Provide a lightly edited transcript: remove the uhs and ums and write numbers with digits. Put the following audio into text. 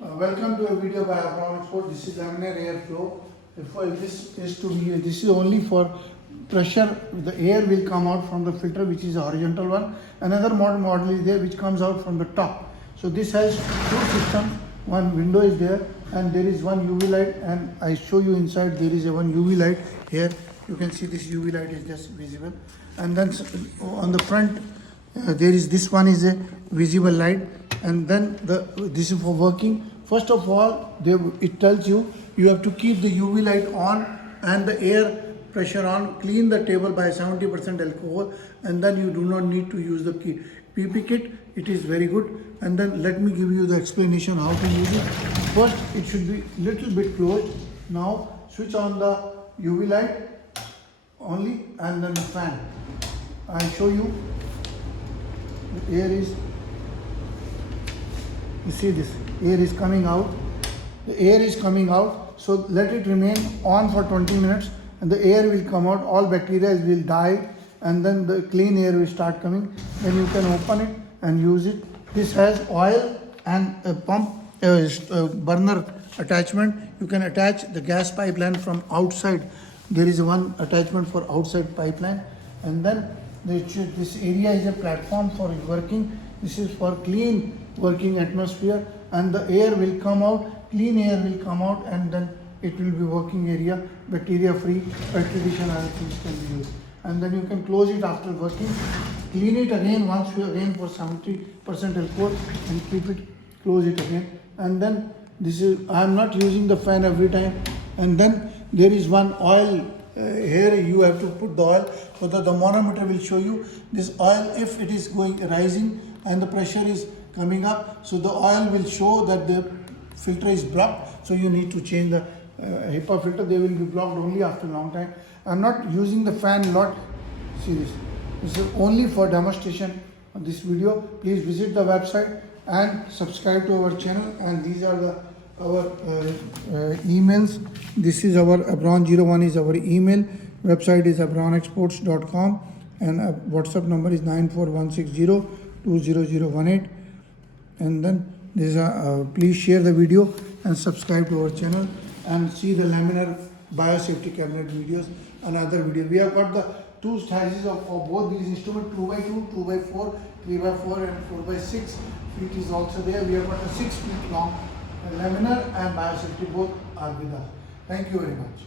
Welcome to a video by Abron Exports. This is laminarairflow. This is only for pressure. The air will come out from the filter, which is a horizontal one. Another model is there which comes out from the top. So this has two systems. One window is there and there is one UV light, and I show you inside there is a one UV light here. You can see this UV light is just visible, and then on the front there is this one is a visible light, and then this is for working. First of all, it tells you have to keep the UV light on and the air pressure on. Clean the table by 70% alcohol, and then you do not need to use the PP kit. It is very good. And then let me give you the explanation how to use it. First, it should be little bit closed. Now switch on the UV light only, and then the fan. I show you. The air is, you see this air is coming out. The air is coming out. So let it remain on for 20 minutes, and the air will come out. All bacteria will die, and then the clean air will start coming. Then you can open it and use it. This has oil and a pump burner attachment. You can attach the gas pipeline from outside. There is one attachment for outside pipeline, and then this area is a platform for working. This is for clean working atmosphere, and the air will come out, clean air will come out, and then it will be working area, bacteria free, petri dish and other things can be used. And then you can close it after working, clean it again once again for 70% alcohol, and keep it, close it again. And then this is, I am not using the fan every time. And then there is one oil here. You have to put the oil, so that the thermometer will show you this oil. If it is rising and the pressure is coming up, so the oil will show that the filter is blocked. So you need to change the HEPA filter. They will be blocked only after a long time. I'm not using the fan a lot. See this. This is only for demonstration of this video. Please visit the website and subscribe to our channel. And these are our emails. This is our Abron01 is our email. Website is abronexports.com, and WhatsApp number is 94160200018. And then this please share the video and subscribe to our channel, and see the laminar biosafety cabinet videos and other videos. We have got the two sizes of both these instruments: 2x2, 2x4, 3x4 and 4x6 feet is also there. We have got a 6 feet long laminar and biosafety, both are with us. Thank you very much.